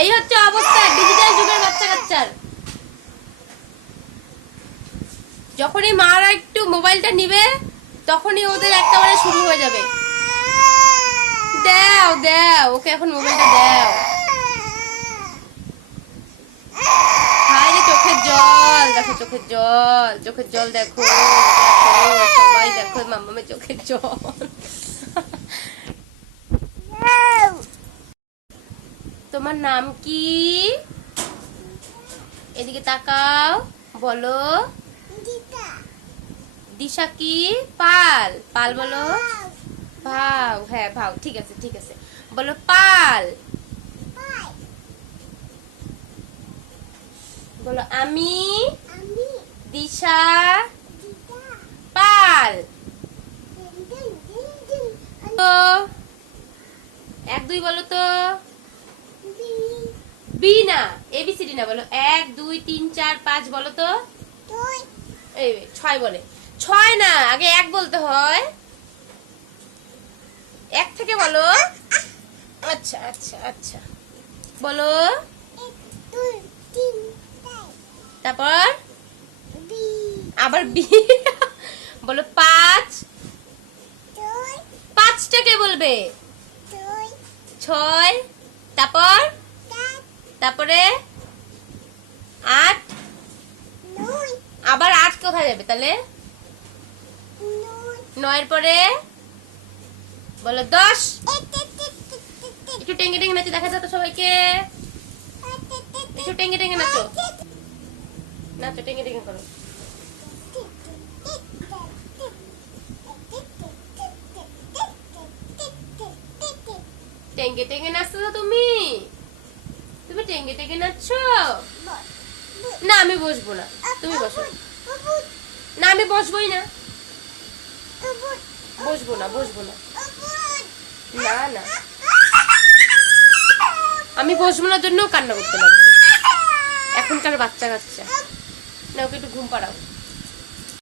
এই হচ্ছে অবস্থা ডিজিটাল যুগের বাচ্চা কাচ্চার। যখনই মারা একটু মোবাইলটা নিবে তখনই ওদের একেবারে শুরু হয়ে যাবে। দাও দাও ওকে এখন মোবাইলটা দাও। হায় রে চোখের জল, দেখো চোখের জল, চোখের জল দেখো, দেখো সবাই দেখো মাম্মামের চোখের জল। তোমার নাম কি? এদিকে তাকাও, বলো। দিশা কি? পাল। পাল বলো। ভাও, হ্যাঁ ভাও, ঠিক আছে ঠিক আছে, বলো পাল। বলো আমি দিশা পাল। তো 1 2 বলো তো। বি না, এবিসিডি না, বলো 1 2 3 4 5 বলো তো। এই 6 বলে। 6 না, আগে 1 বলতে হয়। 1 থেকে বলো। আচ্ছা আচ্ছা আচ্ছা, বলো। তারপর আবার বি। বলো 5। 5টাকে বলবে। 6, তারপর তারপরে 8। আবার 8 কোথায় যাবে তাহলে? 9 পরে বলো 10। একটু টেঙ্গে টেঙ্গে নাচো, দেখা যাও তো সবাইকে। একটু টেঙ্গে টেঙ্গে নাচো, নাচো টেঙ্গে টেঙ্গে করো। টেঙ্গে টেঙ্গে নাচছো তো তুমি? তুমি টেঙ্গে টেঙ্গে নাচছো? না আমি বসবো না, তুমি বসো। না আমি বসবোই না, বসবো না বসবো না, না না আমি বসবো না জন্য কান্না করতে লাগবে এখনকার বাচ্চা কাচ্চা। না ওকে একটু ঘুম পাড়াও।